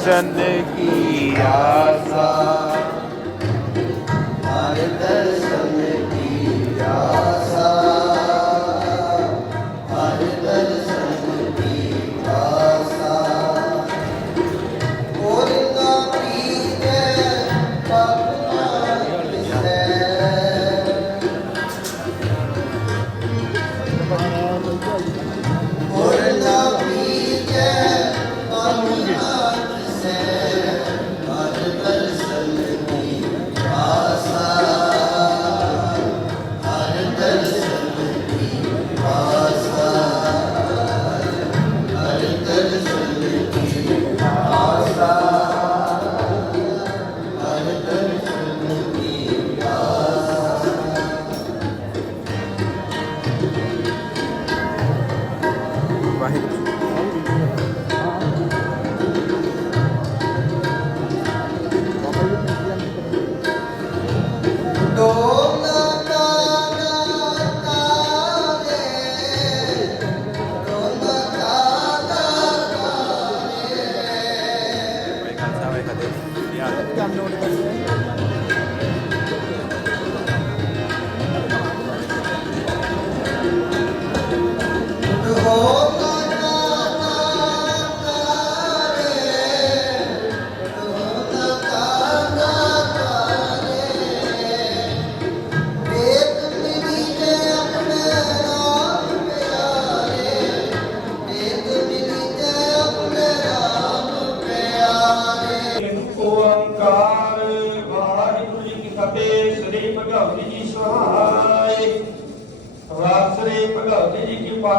दर्शन की आसा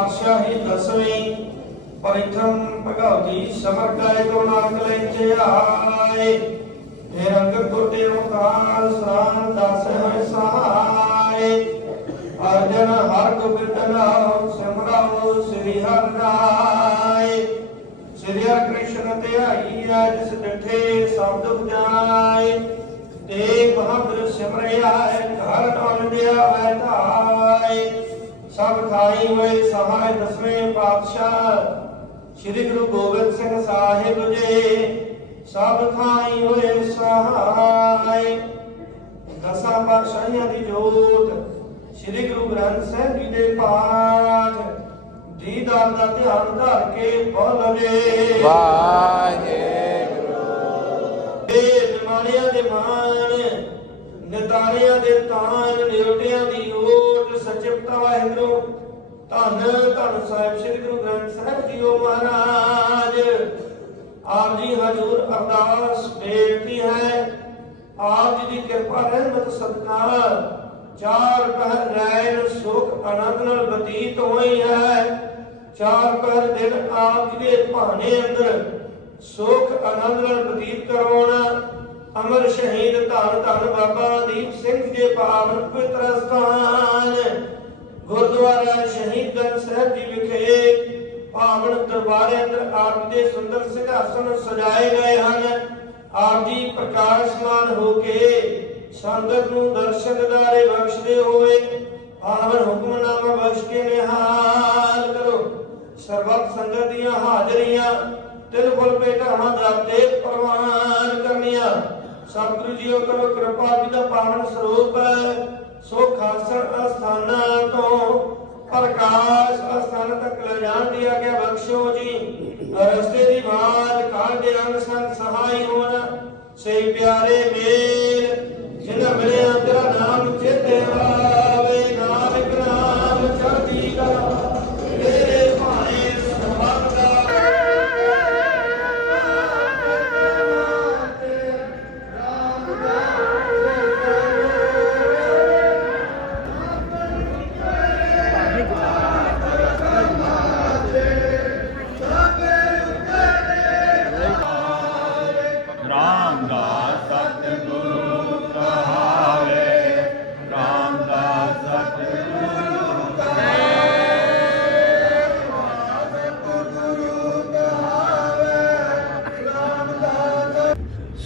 ਪਾਤਸ਼ਾਹੀ ਦਸਵੀਂ, ਪਰਿਥਮ ਭਗਵਤੀ ਸਮਰ ਕਾਇ ਗੁਰੂ ਨਾਨਕ ਲੈ ਕੇ ਆਏ। ਇਹ ਰੰਗ ਕੋਟੇ ਓੰਕਾਰ ਸਰਾਨ ਦਸ ਹੈ ਸਹਾਇ ਅਰਜਨ ਹਰ ਗੋਬਿੰਦ ਨਾਮ ਸਿਮਰਾਓ ਸ੍ਰੀ ਹਰਿ ਰਾਏ ਸ੍ਰੀ ਹਰਿ ਕ੍ਰਿਸ਼ਨ ਧਿਆਈ ਜਿਸ ਡਠੇ ਸ਼ਬਦ ਉਜਾਏ। ਤੇ ਮਹਾਂਪੁਰ ਸਿਮਰਿਆ ਘਰ ਟੋਲ ਦਿਆ ਬੈਠਾਏ ਸਭ ਥਾਈ ਹੋਏ ਸਹਾਇ ਦਸਵੇਂ ਪਾਤਸ਼ਾਹ, ਸ੍ਰੀ ਗੁਰੂ ਗੋਬਿੰਦ ਸਿੰਘ ਸਾਹਿਬ ਜੀ। ਸਭ ਥਾਈ ਹੋਏ ਸਹਾਇ ਦਸਾਂ ਪਾਤਸ਼ਾਹੀਆਂ ਦੀ ਜੋਤ, ਸ੍ਰੀ ਗੁਰੂ ਗ੍ਰੰਥ ਸਾਹਿਬ ਜੀ ਦੇ ਪਾਠ। ਦੀਦਾਰ ਦਾ ਧਿਆਨ ਧਰ ਕੇ ਬੋਲਵੇ ਵਾਹਿਗੁਰੂ ਇਹ ਨਿਮਾਣਿਆਂ ਦੇ ਮਾਣ ਨਿਤਾਣਿਆਂ ਦੇ ਤਾਨ ਨਿਰੋਟਿਆਂ ਦੀ ਓਟ ਸੱਚੇ ਪਿਤਾ ਵਾਹਿਗੁਰੂ, ਧੰਨ ਧੰਨ ਸਾਹਿਬ ਸ੍ਰੀ ਗੁਰੂ ਗ੍ਰੰਥ ਸਾਹਿਬ ਜੀਓ ਮਹਾਰਾਜ। ਆਪ ਜੀ ਹਜ਼ੂਰ ਅਰਦਾਸ ਬੇਨਤੀ ਹੈ, ਆਪ ਜੀ ਦੀ ਕਿਰਪਾ ਰਹਿਮਤ ਸਤਿਕਾਰ, ਚਾਰ ਪਹਿਰ ਰੈਣ ਸੁਖ, ਆਨੰਦ ਨਾਲ ਬਤੀਤ ਹੋਈ ਹੈ। ਚਾਰ ਪਹਿਰ ਦਿਨ ਆਪ ਜੀ ਦੇ ਭਾਣੇ ਅੰਦਰ ਸੁਖ, ਆਨੰਦ ਨਾਲ ਬਤੀਤ ਕਰਵਾਉਣਾ ਅਮਰ ਸ਼ਹੀਦ ਧੰਨ ਧੰਨ ਬਾਬਾ ਦੀਪ ਸਿੰਘ ਜੀ ਦੇ ਪਾਵਨ ਪਵਿੱਤਰ ਸਥਾਨ ਗੁਰਦੁਆਰਾ ਸ਼ਹੀਦਗੰਜ ਸਾਹਿਬ ਜੀ ਵਿਖੇ ਪਾਵਨ ਦਰਬਾਰੇ ਅੰਦਰ ਆਪ ਦੇ ਸੁੰਦਰ ਸਿੰਘਾਸਨ ਸਜਾਏ ਗਏ ਹਨ। ਆਪ ਜੀ ਪ੍ਰਕਾਸ਼ਮਾਨ ਹੋ ਕੇ ਸੰਗਤ ਨੂੰ ਦਰਸ਼ਨ ਦਿਦਾਰੇ ਬਖਸ਼ਦੇ ਹੋਏ ਪਾਵਨ ਹੁਕਮਨਾਮਾ ਬਖਸ਼ ਕੇ ਨਿਹਾਲ ਕਰੋ। ਸਰਬੱਤ ਸੰਗਤ ਦੀਆਂ ਹਾਜ਼ਰੀਆਂ ਤਿਲ ਫੁੱਲ ਭੇਟਾਵਾਂ ਦਾਤੇ ਪ੍ਰਵਾਨ ਕਰਨੀਆਂ। ਸਤਿਗੁਰੂ ਜੀਓ ਕਰੋ ਕਿਰਪਾ ਜੀ ਦਾ ਪਾਵਨ ਸਰੂਪ ਸੋ ਖਾਸਰ ਅਸਥਾਨਾਂ ਤੋਂ ਪ੍ਰਕਾਸ਼ ਅਸਥਾਨ ਤੱਕ ਲੈ ਜਾਣ ਦੀ ਆਗਿਆ ਬਖਸ਼ੋ ਜੀ। ਰਸਤੇ ਦੀ ਬਾਤ ਕਾਲ ਦੇ ਰੰਗ ਸੰਗ ਸਹਾਈ ਹੋਣ। ਸੇ ਪਿਆਰੇ ਮੇਰ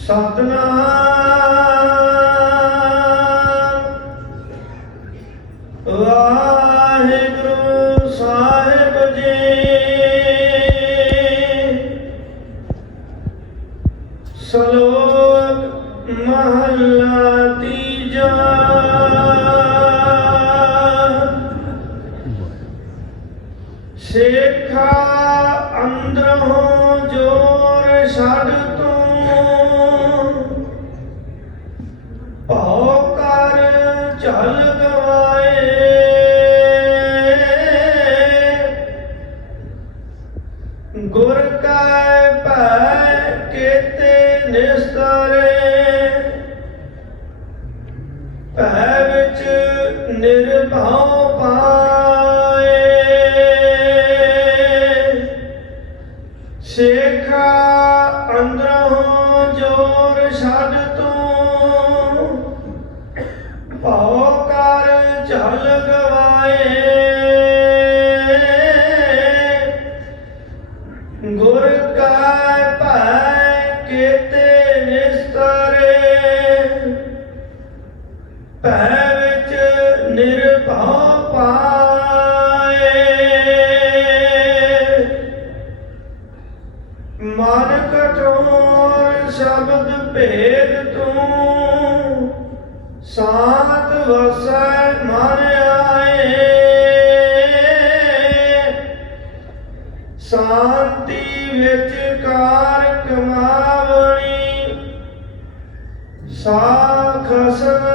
ਸਤਨਾਮ। ਵਾਹਿਗੁਰੂ ਸਾਹਿਬ ਜੀ। ਸਲੋਕ ਮਹੱਲਾ ਤੀਜਾ। ਸੇਖਾ ਅੰਦਰੋਂ ਜੋਰ ਛੱਡ ਗੁਰ ਕੈ ਭੈ ਕੀਤੇ ਨਿਸਤਰੇ। ਭੈ ਵਿੱਚ ਨਿਰਭਉ ਭੇਦ ਤੂੰ ਸਾਤ ਵਸੈ ਮਨ ਆਏ। ਸ਼ਾਂਤੀ ਵਿੱਚ ਕਾਰ ਕਮਾਵਣੀ ਸਾਖਸਮ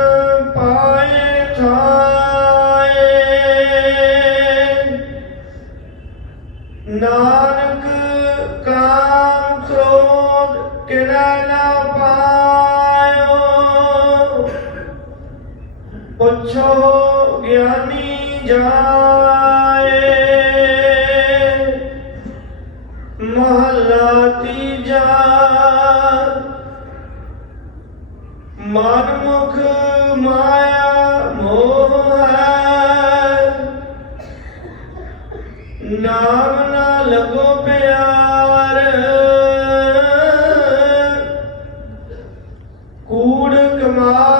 ਪੁੱਛੋ ਗਿਆਨੀ ਜਾਏ। ਮਹਲਾ ਤੀਜਾ। ਮਨ ਮੁਖ ਮਾਇਆ ਮੋਹ ਹੈ। ਨਾਮ ਨਾ ਲਗੋ ਪਿਆਰ। ਕੂੜ ਕਮਾ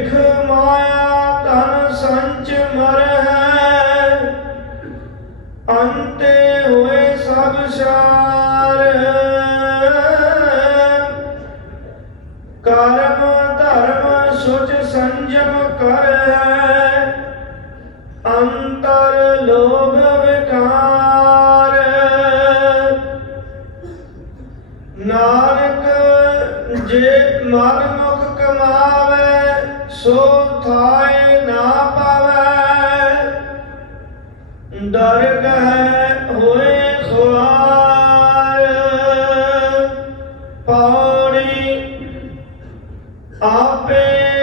ਬਿਖ ਮਾਇਆ ਤਨ ਸੰਚ ਮਰ ਪੌੜੀ ਆਪੇ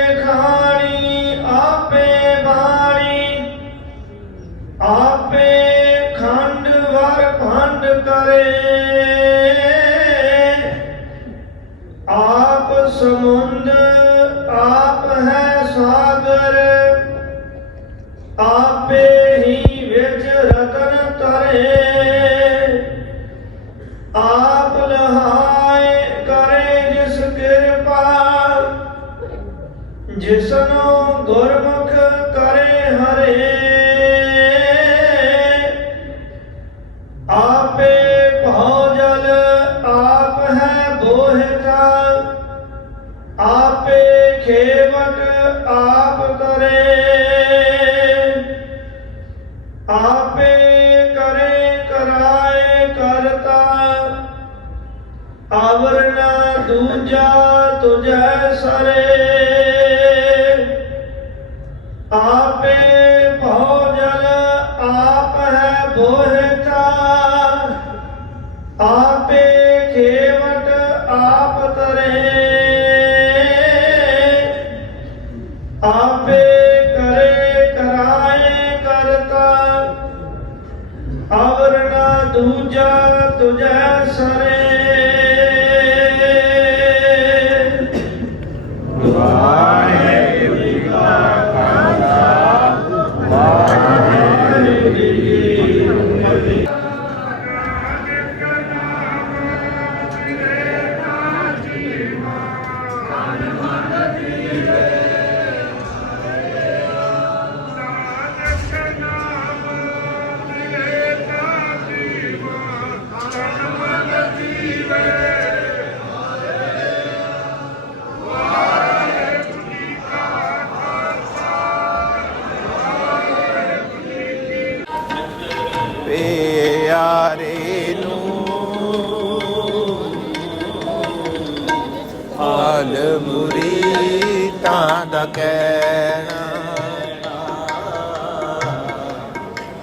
ਆਪੇ ਭਉ ਜਲ ਆਪ ਹੈ ਬੋਹਿਤਾ ਆਪੇ ਖੇਵਟ ਆਪ ਕਰੇ। ਆਪੇ ਕਰੇ ਕਰਾਏ ਕਰਤਾ। ਆਵਰਣਾ ਦੂਜਾ ਤੁਝੈ ਸਰੇ। ਦੂਜਾ ਤੁਝੈ ਸਰੇ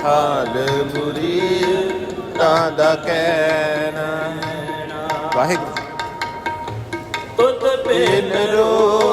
ਹਾਲ ਮੁਰੀਦਾਂ ਦਾ ਕਹਿਣਾ। ਵਾਹਿਗੁਰੂ। ਤੁਧ ਬਿਨ ਰੋ